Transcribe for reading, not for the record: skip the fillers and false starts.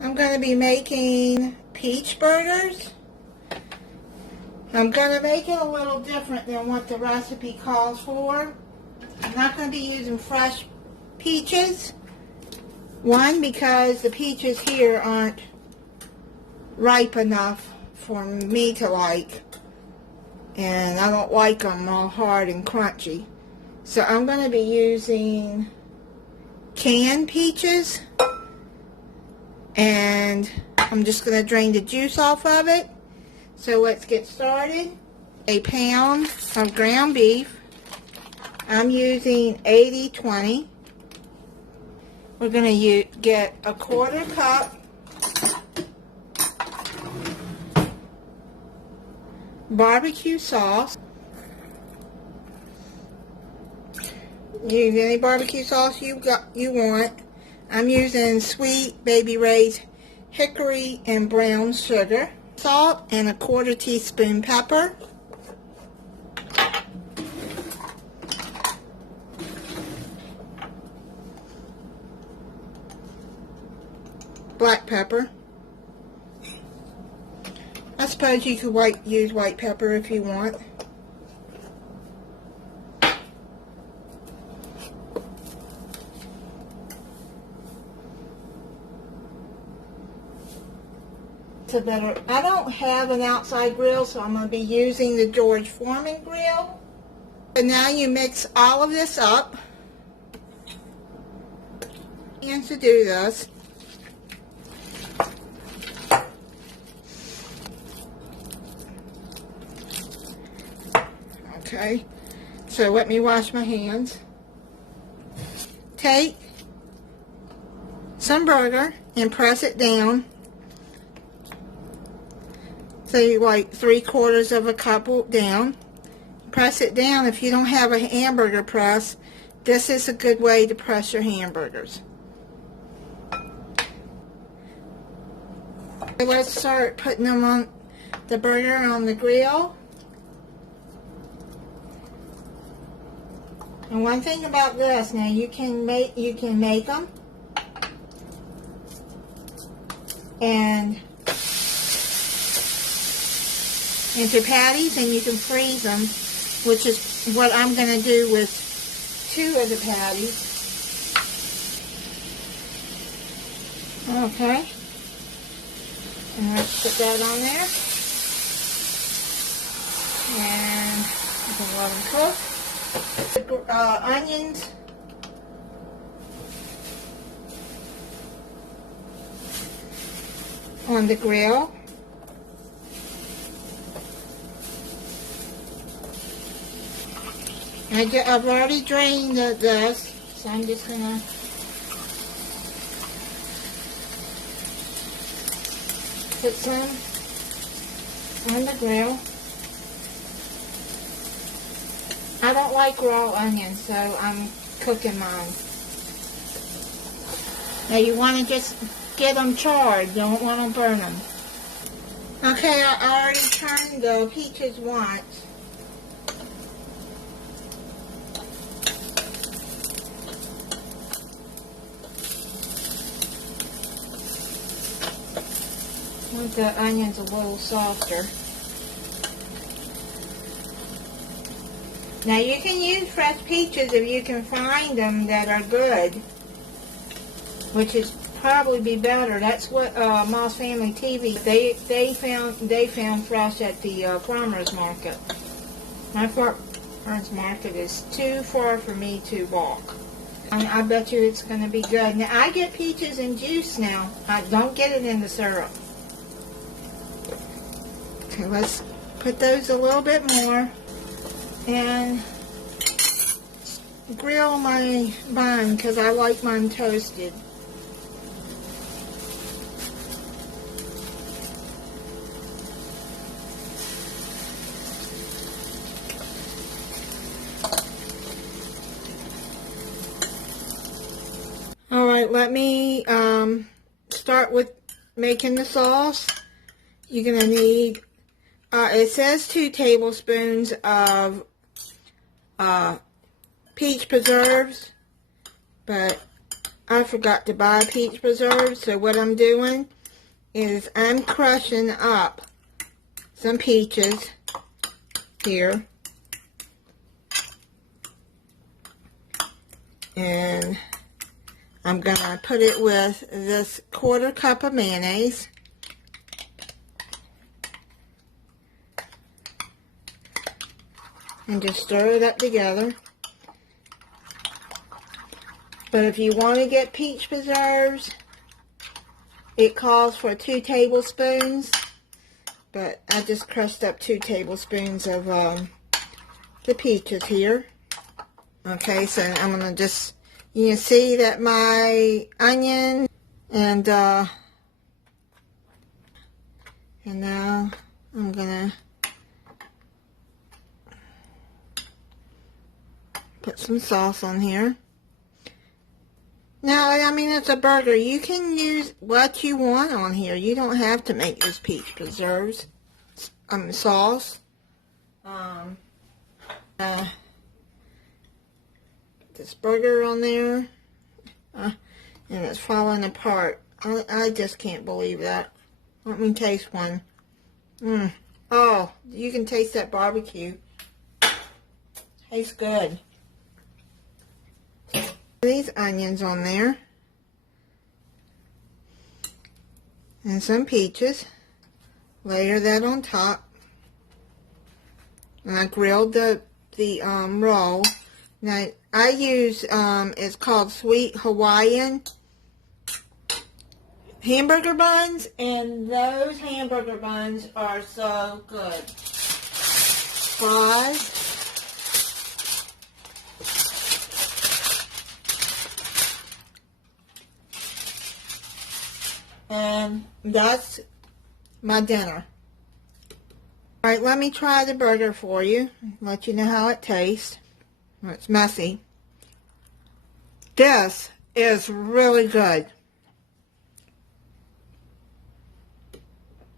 I'm going to be making peach burgers. I'm going to make it a little different than what the recipe calls for. I'm not going to be using fresh peaches. One, because the peaches here aren't ripe enough for me to like. And I don't like them all hard and crunchy. So I'm going to be using canned peaches. And I'm just going to drain the juice off of it. So let's get started. A pound of ground beef. I'm using 80-20. We're going to get a 1/4 cup barbecue sauce. Use any barbecue sauce you want. I'm using Sweet Baby Ray's hickory and brown sugar. Salt and a 1/4 teaspoon pepper. Black pepper. I suppose you could use white pepper if you want. I don't have an outside grill, so I'm going to be using the George Foreman grill. So now you mix all of this up. And to do this, okay, so let me wash my hands. Take some burger and press it down. Say like 3/4 of a cup down. Press it down. If you don't have a hamburger press, this is a good way to press your hamburgers. Let's start putting them on the burger on the grill. And one thing about this, now you can make them and into patties, and you can freeze them, which is what I'm going to do with 2 of the patties. Okay, and let's put that on there, and you can let them cook. Onions, on the grill. I've already drained this, so I'm just going to put some on the grill. I don't like raw onions, so I'm cooking mine. Now you want to just get them charred, don't want to burn them. Okay, I already turned the peaches once. I want the onions a little softer. Now you can use fresh peaches if you can find them that are good, which is probably be better. That's what Moss Family TV they found fresh at the farmers market. My farmers market is too far for me to walk. I bet you it's going to be good. Now I get peaches in juice now. I don't get it in the syrup. Okay, let's put those a little bit more and grill my bun because I like mine toasted. Alright, let me start with making the sauce. You're going to need, it says 2 tablespoons of peach preserves, but I forgot to buy peach preserves, so what I'm doing is I'm crushing up some peaches here. And I'm going to put it with this 1/4 cup of mayonnaise. And just stir it up together. But if you want to get peach preserves, it calls for 2 tablespoons. But I just crushed up 2 tablespoons of the peaches here. Okay, so I'm going to just, you can see that my onion and now I'm going to put some sauce on here. Now, I mean, it's a burger. You can use what you want on here. You don't have to make this peach preserves. Sauce. This burger on there. And it's falling apart. I just can't believe that. Let me taste one. Oh, you can taste that barbecue. Tastes good. These onions on there. And some peaches. Layer that on top. And I grilled the roll. Now, I use, it's called Sweet Hawaiian hamburger buns, and those hamburger buns are so good. Fries. And that's my dinner. Alright, let me try the burger for you. Let you know how it tastes. It's messy. This is really good.